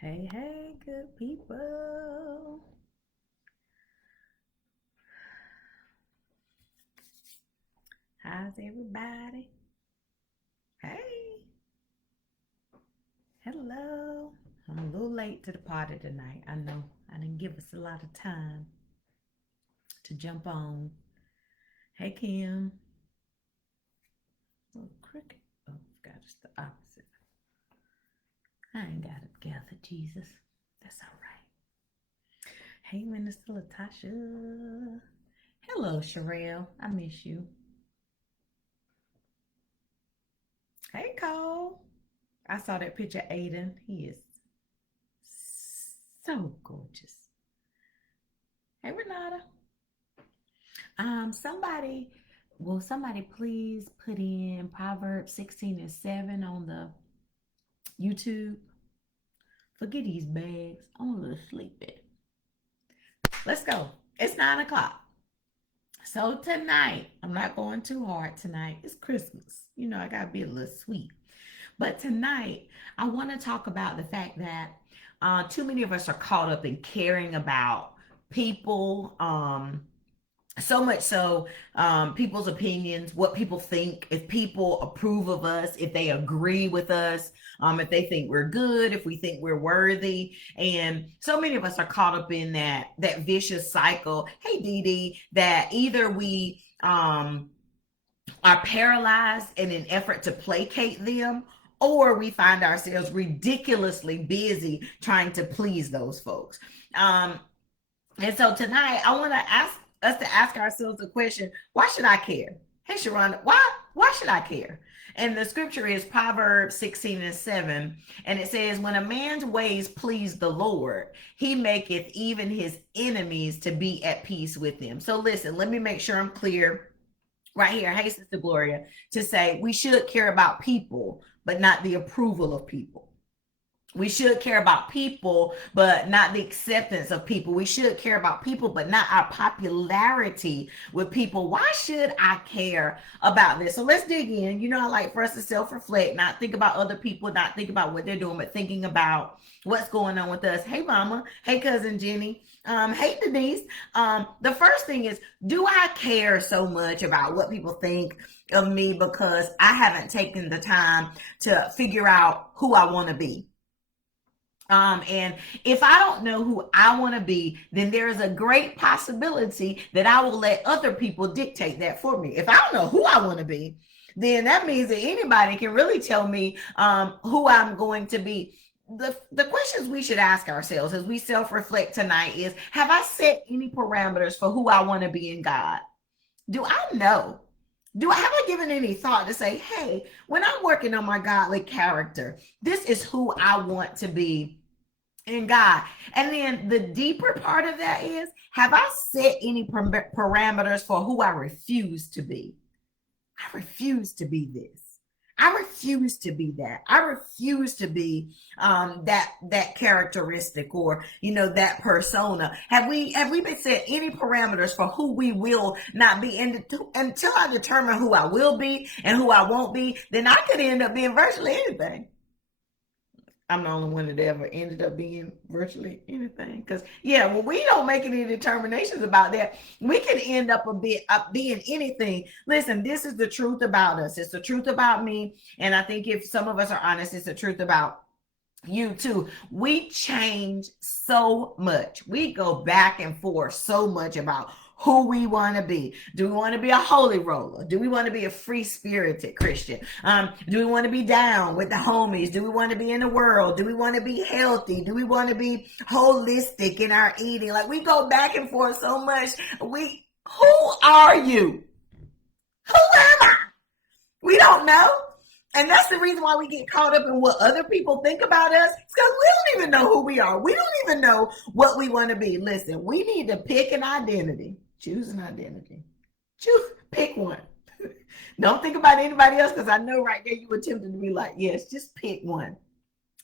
Hey, hey, good people. How's everybody? Hey, hello. I'm a little late to the party tonight. I know I didn't give us a lot of time to jump on. Hey, Kim. Oh, cricket. Oh, God, it's the opposite. I ain't got it together, Jesus. That's all right. Hey, Minister Latasha. Hello, Sherelle. I miss you. Hey, Cole. I saw that picture, Aiden. He is so gorgeous. Hey, Renata. Somebody, will somebody please put in Proverbs 16 and 7 on the YouTube? Forget these bags. I'm a little sleepy. Let's go. It's 9 o'clock. So tonight, I'm not going too hard tonight. It's Christmas. You know, I got to be a little sweet. But tonight, I want to talk about the fact that too many of us are caught up in caring about people, so much so, people's opinions, what people think, if people approve of us, if they agree with us, if they think we're good, if we think we're worthy. And so many of us are caught up in that vicious cycle. Hey, Dee Dee, that either we are paralyzed in an effort to placate them, or we find ourselves ridiculously busy trying to please those folks. Um, and so tonight, I want to ask us to ask ourselves the question: why should I care? Hey, Sharonda, why should I care? And the scripture is Proverbs 16 and 7. And it says, when a man's ways please the Lord, he maketh even his enemies to be at peace with him. So listen, let me make sure I'm clear right here. Hey, Sister Gloria, to say we should care about people, but not the approval of people. We should care about people, but not the acceptance of people. We should care about people, but not our popularity with people. Why should I care about this? So let's dig in. You know, I like for us to self-reflect, not think about other people, not think about what they're doing, but thinking about what's going on with us. Hey, Mama. Hey, Cousin Jenny. Hey, Denise. The first thing is, do I care so much about what people think of me because I haven't taken the time to figure out who I want to be? And if I don't know who I want to be, then there is a great possibility that I will let other people dictate that for me. If I don't know who I want to be, then that means that anybody can really tell me who I'm going to be. The questions we should ask ourselves as we self-reflect tonight is, have I set any parameters for who I want to be in God? Do I know? Do I have I given any thought to say, hey, when I'm working on my godly character, this is who I want to be in God? And then the deeper part of that is, have I set any parameters for who I refuse to be? I refuse to be this. I refuse to be that. I refuse to be that characteristic, or that persona. Have we been set any parameters for who we will not be? And until I determine who I will be and who I won't be, then I could end up being virtually anything. I'm the only one that ever ended up being virtually anything. Because yeah, when we don't make any determinations about that, we can end up being anything. Listen, this is the truth about us. It's the truth about me, and I think if some of us are honest, it's the truth about you too. We change so much. We go back and forth so much about who we want to be. Do we want to be a holy roller? Do we want to be a free spirited Christian? Do we want to be down with the homies? Do we want to be in the world? Do we want to be healthy? Do we want to be holistic in our eating? Like, we go back and forth so much. Who are you? Who am I? We don't know. And that's the reason why we get caught up in what other people think about us. It's because we don't even know who we are. We don't even know what we want to be. Listen, we need to pick an identity. Choose an identity. Pick one. Don't think about anybody else, because I know right there you were tempted to be like, yes, just pick one.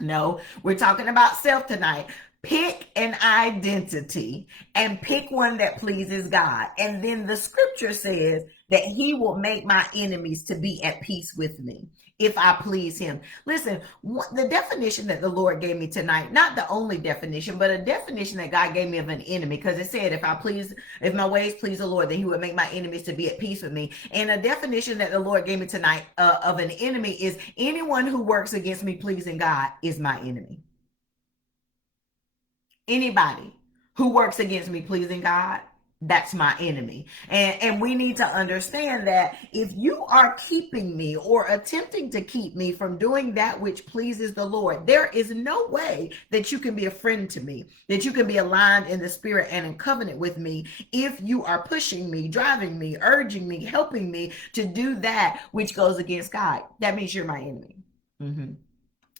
No, we're talking about self tonight. Pick an identity and pick one that pleases God. And then the scripture says that he will make my enemies to be at peace with me. if I please him. Listen, the definition that the Lord gave me tonight, not the only definition, but a definition that God gave me of an enemy, because it said, if my ways please the Lord, then he would make my enemies to be at peace with me. And a definition that the Lord gave me tonight of an enemy is anyone who works against me pleasing God is my enemy. Anybody who works against me pleasing God, that's my enemy. And we need to understand that if you are keeping me or attempting to keep me from doing that which pleases the Lord, there is no way that you can be a friend to me, that you can be aligned in the spirit and in covenant with me if you are pushing me, driving me, urging me, helping me to do that which goes against God. That means you're my enemy.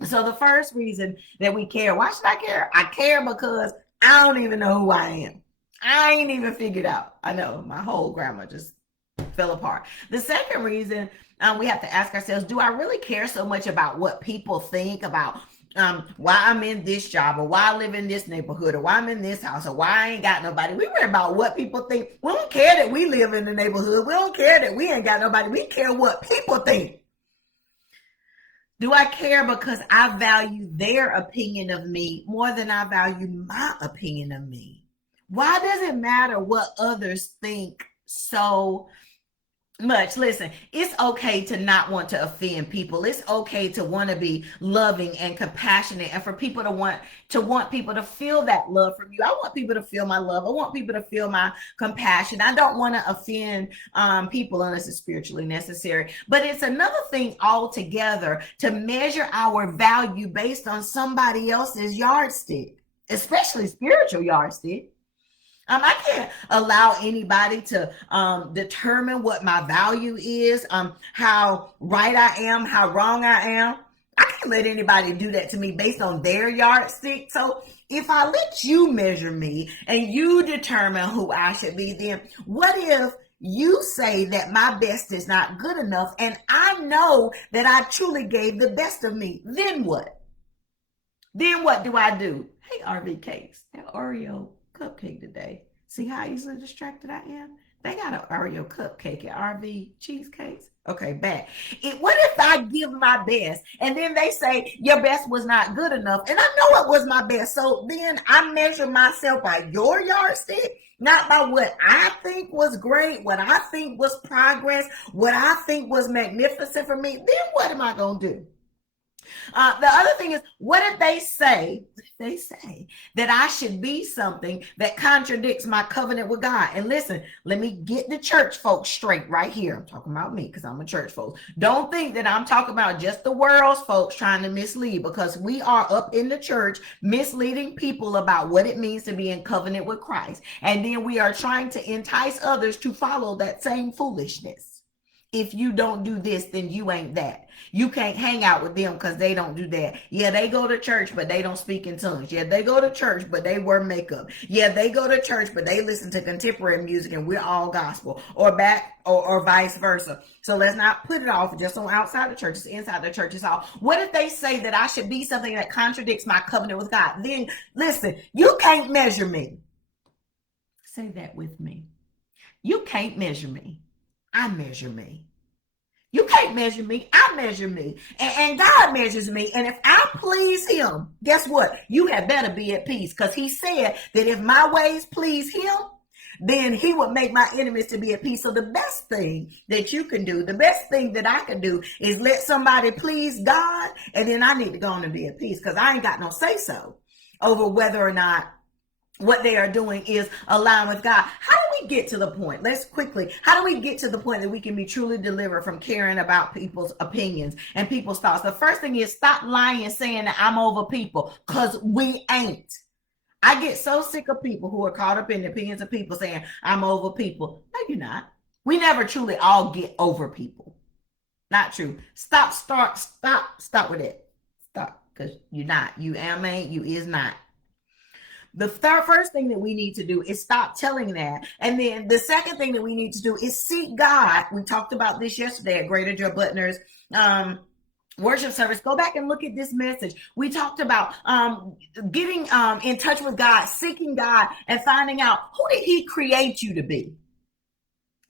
So the first reason that we care, why should I care? I care because I don't even know who I am. I ain't even figured out. I know my whole grammar just fell apart. The second reason we have to ask ourselves, do I really care so much about what people think about why I'm in this job, or why I live in this neighborhood, or why I'm in this house, or why I ain't got nobody? We worry about what people think. We don't care that we live in the neighborhood. We don't care that we ain't got nobody. We care what people think. Do I care because I value their opinion of me more than I value my opinion of me? Why does it matter what others think so much? Listen, it's okay to not want to offend people. It's okay to want to be loving and compassionate, and for people to want people to feel that love from you. I want people to feel my love. I want people to feel my compassion. I don't want to offend people unless it's spiritually necessary. But it's another thing altogether to measure our value based on somebody else's yardstick, especially spiritual yardstick. I can't allow anybody to determine what my value is, how right I am, how wrong I am. I can't let anybody do that to me based on their yardstick. So if I let you measure me and you determine who I should be, then what if you say that my best is not good enough and I know that I truly gave the best of me? Then what? Then what do I do? Hey, RV Cakes, that Oreo cupcake today. See how easily distracted I am? They got an Oreo cupcake at RV Cheesecakes. Okay, back. What if I give my best and then they say your best was not good enough, and I know it was my best, so then I measure myself by your yardstick, not by what I think was great, what I think was progress, what I think was magnificent for me. Then what am I going to do? The other thing is, what if they say that I should be something that contradicts my covenant with God? And listen, let me get the church folks straight right here. I'm talking about me because I'm a church folks. Don't think that I'm talking about just the world's folks trying to mislead, because we are up in the church misleading people about what it means to be in covenant with Christ. And then we are trying to entice others to follow that same foolishness. If you don't do this, then you ain't that. You can't hang out with them because they don't do that. Yeah, they go to church, but they don't speak in tongues. Yeah, they go to church, but they wear makeup. Yeah, they go to church, but they listen to contemporary music and we're all gospel, or vice versa. So let's not put it off just on outside the church. It's inside the church. It's all. What if they say that I should be something that contradicts my covenant with God? Then listen, you can't measure me. Say that with me. You can't measure me. I measure me. You can't measure me. I measure me. And God measures me. And if I please him, guess what? You had better be at peace, because he said that if my ways please him, then he would make my enemies to be at peace. So the best thing that you can do, the best thing that I can do, is let somebody please God, and then I need to go on and be at peace, because I ain't got no say-so over whether or not what they are doing is aligned with God. How do we get to the point? Let's quickly. How do we get to the point that we can be truly delivered from caring about people's opinions and people's thoughts? The first thing is stop lying and saying that I'm over people, because we ain't. I get so sick of people who are caught up in the opinions of people saying I'm over people. No, you're not. We never truly all get over people. Not true. Stop with it. Stop, because you're not. You am ain't, you is not. The first thing that we need to do is stop telling that. And then the second thing that we need to do is seek God. We talked about this yesterday at Greater Joe Butner's worship service. Go back and look at this message. We talked about getting in touch with God, seeking God, and finding out, who did he create you to be?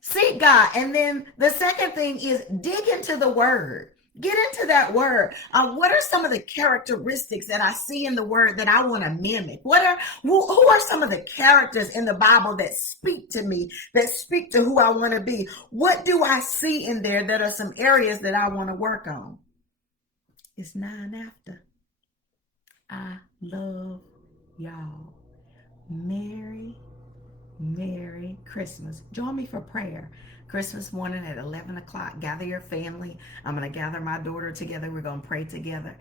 Seek God. And then the second thing is dig into the word. Get into that word. What are some of the characteristics that I see in the word that I want to mimic? Who are some of the characters in the Bible that speak to me, that speak to who I want to be? What do I see in there that are some areas that I want to work on? It's 9 after. I love y'all. Merry Christmas. Join me for prayer. Christmas morning at 11 o'clock. Gather your family. I'm going to gather my daughter together. We're going to pray together.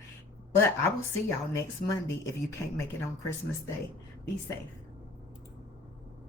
But I will see y'all next Monday if you can't make it on Christmas Day. Be safe.